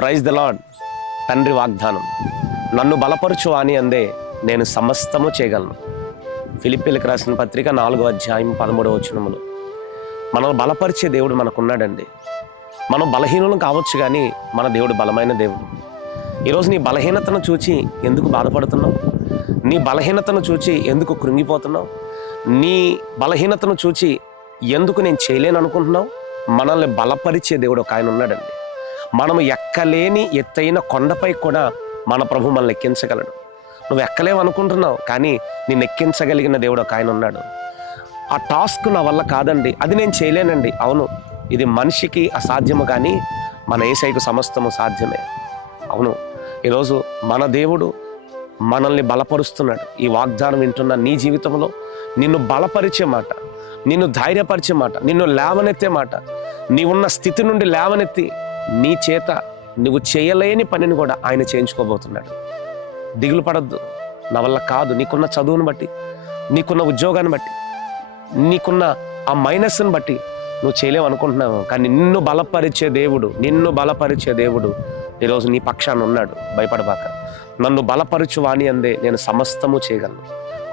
Praise the lord. తండ్రి వాగ్దానం, నన్ను బలపరచు అని అందే నేను సమస్తము చేయగలను. ఫిలిప్పీలకు రాసిన పత్రిక 4వ అధ్యాయం 13వ వచనములో మనల్ని బలపరిచే దేవుడు మనకున్నాడండి. మనం బలహీనులం కావచ్చు, కానీ మన దేవుడు బలమైన దేవుడు. ఈరోజు నీ బలహీనతను చూచి ఎందుకు బాధపడుతున్నావు? నీ బలహీనతను చూచి ఎందుకు కృంగిపోతున్నావు? నీ బలహీనతను చూచి ఎందుకు నేను చేయలేను అనుకుంటున్నావు? మనల్ని బలపరిచే దేవుడు ఒక ఆయన ఉన్నాడండి. మనము ఎక్కలేని ఎత్తైన కొండపై కూడా మన ప్రభు మనల్ని ఎక్కించగలడు. నువ్వు ఎక్కలేవు అనుకుంటున్నావు, కానీ నిన్ను ఎక్కించగలిగిన దేవుడు ఒక ఆయన ఉన్నాడు. ఆ టాస్క్ నా వల్ల కాదండి, అది నేను చేయలేనండి. అవును, ఇది మనిషికి అసాధ్యము, కానీ మన యేసయ్యకు సమస్తము సాధ్యమే. అవును, ఈరోజు మన దేవుడు మనల్ని బలపరుస్తున్నాడు. ఈ వాగ్దానం వింటున్న నీ జీవితంలో నిన్ను బలపరిచే మాట, నిన్ను ధైర్యపరిచే మాట, నిన్ను లేవనెత్తే మాట, నీవున్న స్థితి నుండి లేవనెత్తి నీ చేత నువ్వు చేయలేని పనిని కూడా ఆయన చేయించుకోబోతున్నాడు. దిగులు పడద్దు. నా వల్ల కాదు, నీకున్న చదువును బట్టి, నీకున్న ఉద్యోగాన్ని బట్టి, నీకున్న ఆ మైనస్ని బట్టి నువ్వు చేయలేవు అనుకుంటున్నావు, కానీ నిన్ను బలపరిచే దేవుడు ఈరోజు నీ పక్షాన ఉన్నాడు. భయపడబాక. నన్ను బలపరచు వాని అందే నేను సమస్తము చేయగలను.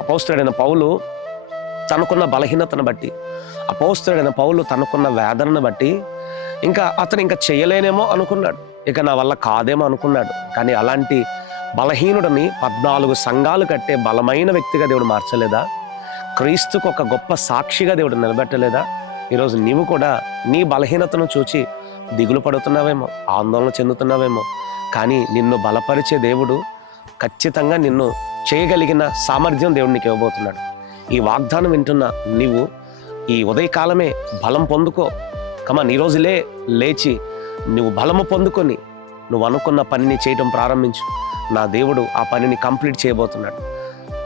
అపోస్తలుడైన పౌలు తనకున్న బలహీనతను బట్టి, అపోస్తలుడైన పౌలు తనకున్న వేదనను బట్టి అతను ఇంకా చేయలేనేమో అనుకున్నాడు, ఇక నా వల్ల కాదేమో అనుకున్నాడు. కానీ అలాంటి బలహీనుడిని 14 సంఘాలు కట్టే బలమైన వ్యక్తిగా దేవుడు మార్చలేదా? క్రీస్తుకు ఒక గొప్ప సాక్షిగా దేవుడు నిలబెట్టలేదా? ఈరోజు నీవు కూడా నీ బలహీనతను చూచి దిగులు పడుతున్నావేమో, ఆందోళన చెందుతున్నావేమో, కానీ నిన్ను బలపరిచే దేవుడు ఖచ్చితంగా నిన్ను చేయగలిగిన సామర్థ్యం దేవుడు నీకు ఇవ్వబోతున్నాడు. ఈ వాగ్దానం వింటున్న నీవు ఈ ఉదయకాలమే బలం పొందుకో. కమాన్, ఈరోజులే లేచి నువ్వు బలము పొందుకొని నువ్వు అనుకున్న పనిని చేయటం ప్రారంభించు. నా దేవుడు ఆ పనిని కంప్లీట్ చేయబోతున్నాడు.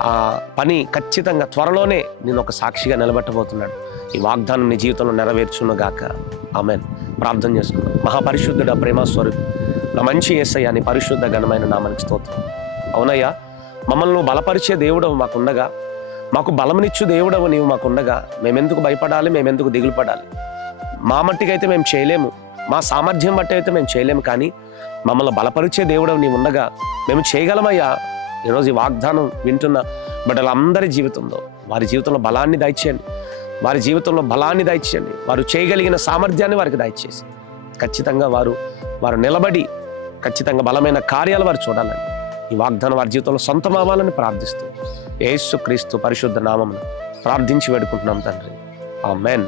ఆ పని ఖచ్చితంగా త్వరలోనే నేను ఒక సాక్షిగా నిలబెట్టబోతున్నాడు. ఈ వాగ్దానం నీ జీవితంలో నెరవేర్చునుగాక. ఆమెన్. ప్రార్థన చేసుకుందాం. మహాపరిశుద్ధుడ, ప్రేమస్వరూపి, నా మంచి యేసయ్య, నీ పరిశుద్ధ ఘనమైన నామానికి స్తోత్రం. అవునయ్యా, మమ్మల్ని నువ్వు బలపరిచే దేవుడవు మాకుండగా, మాకు బలమునిచ్చు దేవుడవు నీవు మాకుండగా, మేమెందుకు భయపడాలి? మేమెందుకు దిగులు పడాలి? మా మట్టికి అయితే మేము చేయలేము, మా సామర్థ్యం బట్టి అయితే మేము చేయలేము, కానీ మమ్మల్ని బలపరిచే దేవుడవు నీవు ఉండగా మేము చేయగలమయ్యా. ఈరోజు ఈ వాగ్దానం వింటున్న బిడ్డలందరి జీవితంలో, వారి జీవితంలో బలాన్ని దయచేయండి. వారి జీవితంలో బలాన్ని దయచేయండి. వారు చేయగలిగిన సామర్థ్యాన్ని వారికి దయచేసి ఖచ్చితంగా వారు నిలబడి ఖచ్చితంగా బలమైన కార్యాలు వారు చూడాలని, ఈ వాగ్దానం వారి జీవితంలో సొంతం అవ్వాలని ప్రార్థిస్తూ యేసు క్రీస్తు పరిశుద్ధ నామమున ప్రార్థించి వేడుకుంటున్నాం తండ్రి. ఆమేన్.